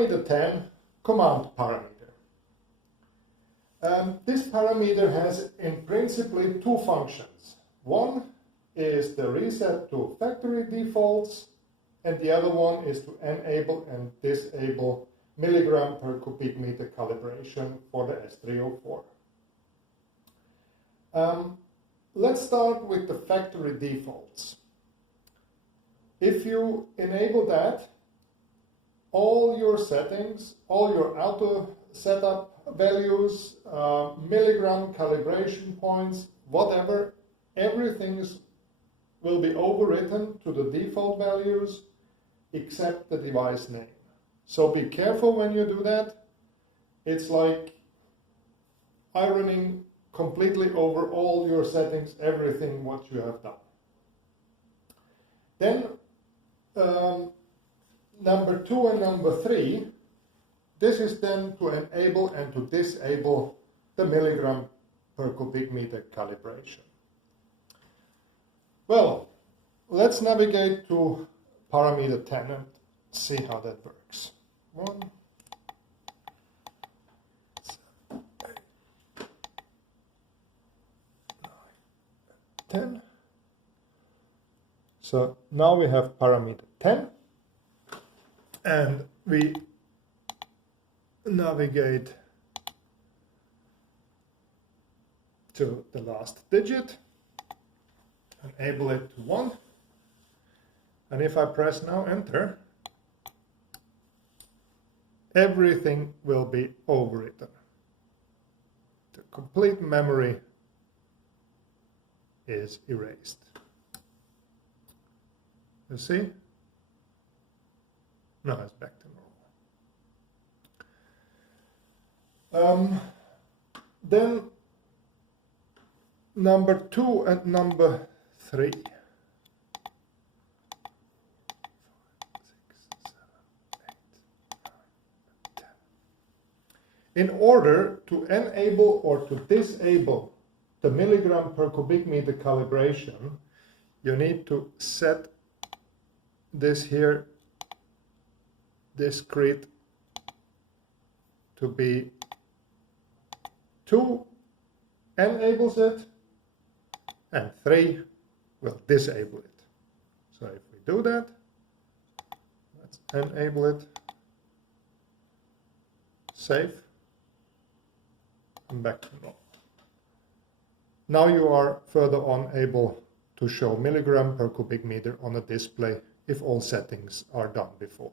parameter 10, command parameter. This parameter has in principle two functions. One is the reset to factory defaults, and the other one is to enable and disable milligram per cubic meter calibration for the S300. Let's start with the factory defaults. If you enable that, all your settings, all your auto setup values, milligram calibration points, whatever, everything will be overwritten to the default values except the device name. So be careful when you do that. It's like ironing completely over all your settings, everything what you have done. Then number 2 and number 3, this is then to enable and to disable the milligram per cubic meter calibration. Well, let's navigate to parameter 10 and see how that works. 1, 7, 8, 9, 10. So now we have parameter 10, and we navigate to the last digit, enable it to 1, and if I press now enter, everything will be overwritten. The complete memory is erased. You see? Now it's back to normal. Then number 2 and number 3. 5, 6, 7, 8, 9, 10. In order to enable or to disable the milligram per cubic meter calibration, you need to set this here discrete to be 2 enables it and 3 will disable it. So if we do that, let's enable it, save, and back to normal. Now you are further on able to show milligram per cubic meter on a display if all settings are done before.